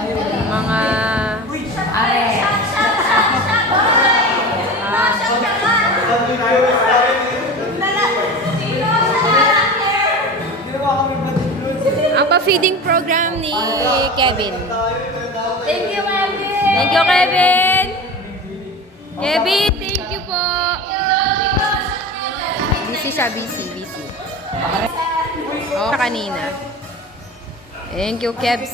Mga ang pa-feeding program ni Kevin. Thank you, Kevin! Thank you, Kevin! Kevin, thank you po! Busy siya, busy. Oh, kanina. Thank you, Kebs.